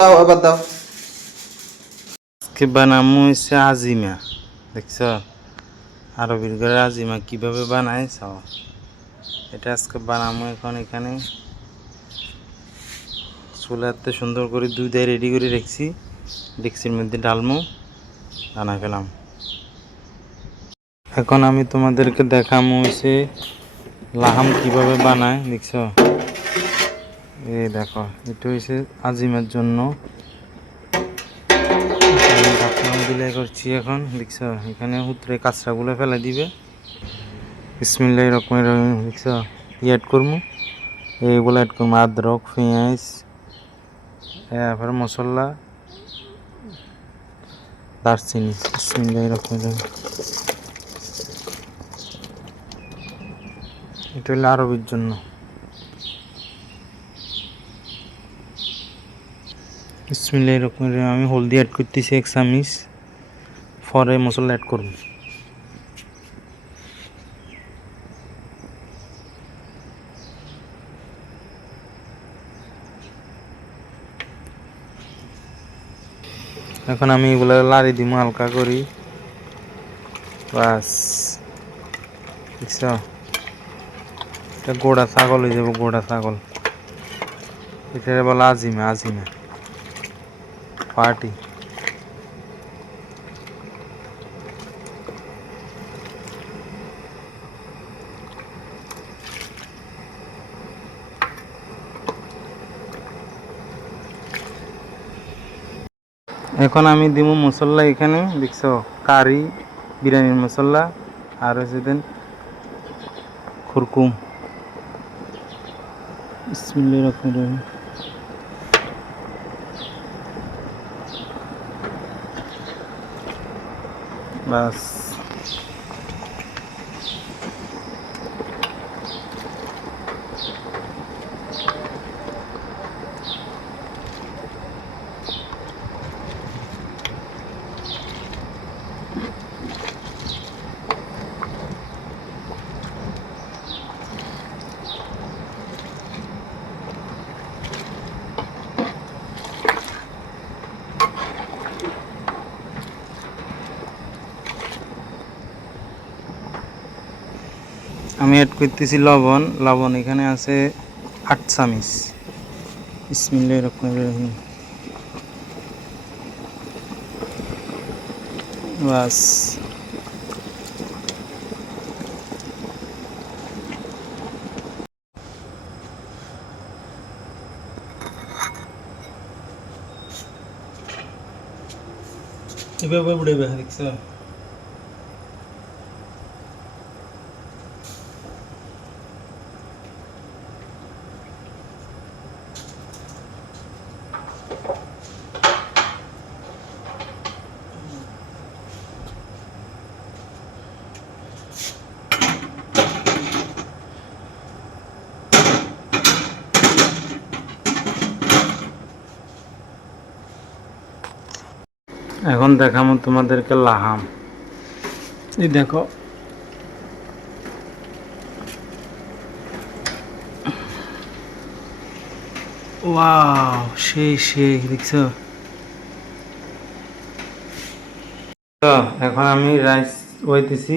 দাও এবার দাও। আজকে বানামো হচ্ছে আজিমা বানায়, চাও? এটা আজকে এখন এখানে। চুলাতে সুন্দর করে দুধে রেডি করে রেখেছি। ডেক্সির মধ্যে ডালমো বানা ফেলাম। এখন আমি তোমাদেরকে দেখামো হচ্ছে লাহাম কীভাবে বানায়, দেখছ? এই দেখো, এটা হয়েছে আজিমের জন্য। দিলে করছি এখন, দেখছ? এখানে উতরে কাঁচরাগুলো ফেলে দিবে। বিসমিল্লাহ রকমের দেখছ? ই অ্যাড করব। এইগুলো অ্যাড করব, আদরক, পেঁয়াজ তারপরে মশলা, দারচিনি বিসমিল্লাহ রকমের এটা হলো আরবির জন্য। বিসমিল্লাহ এরকম আমি হলদি অ্যাড করতেছি এক চামিচ পরে মশলা অ্যাড করব। এখন আমি এগুলো লাড়ি দিব হালকা করি। বাস। গোড়া ছাগল হয়ে যাব গোড়া ছাগল। এটা বলা আজিমা আজিমা। পার্টি এখন আমি দিব মশলা এখানে, দেখছ, কারি, বিরিয়ানির মশলা, আর হচ্ছে দেন খুরকুম। বিসমিল্লাহির রহমানির রহিম। বাস আমি অ্যাড করতেছি লবণ। লবণ এখানে আছে আট চামিচ। এভাবে উড়ে দেখছ এখন দেখাবো তোমাদেরকে লাহাম। এই দেখো। ওয়াও দেখছ? এখন আমি রাইস ওইতেছি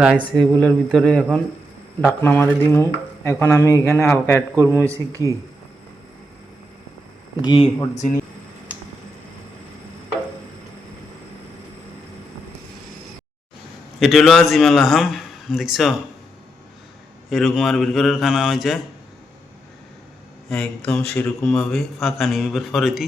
রাইস এগুলোর ভিতরে এখন ডাকনা মারি দিমু। এখন আমি এখানে হালকা অ্যাড করব হয়েছি কি? ঘি অরিজিনাল এটা হলো আজিমাল আহাম, দেখছ? এরকম আর বিরগরের খানা হয়ে যায় একদম সেরকমভাবে ফাঁকা নেই, এবার ফরেতি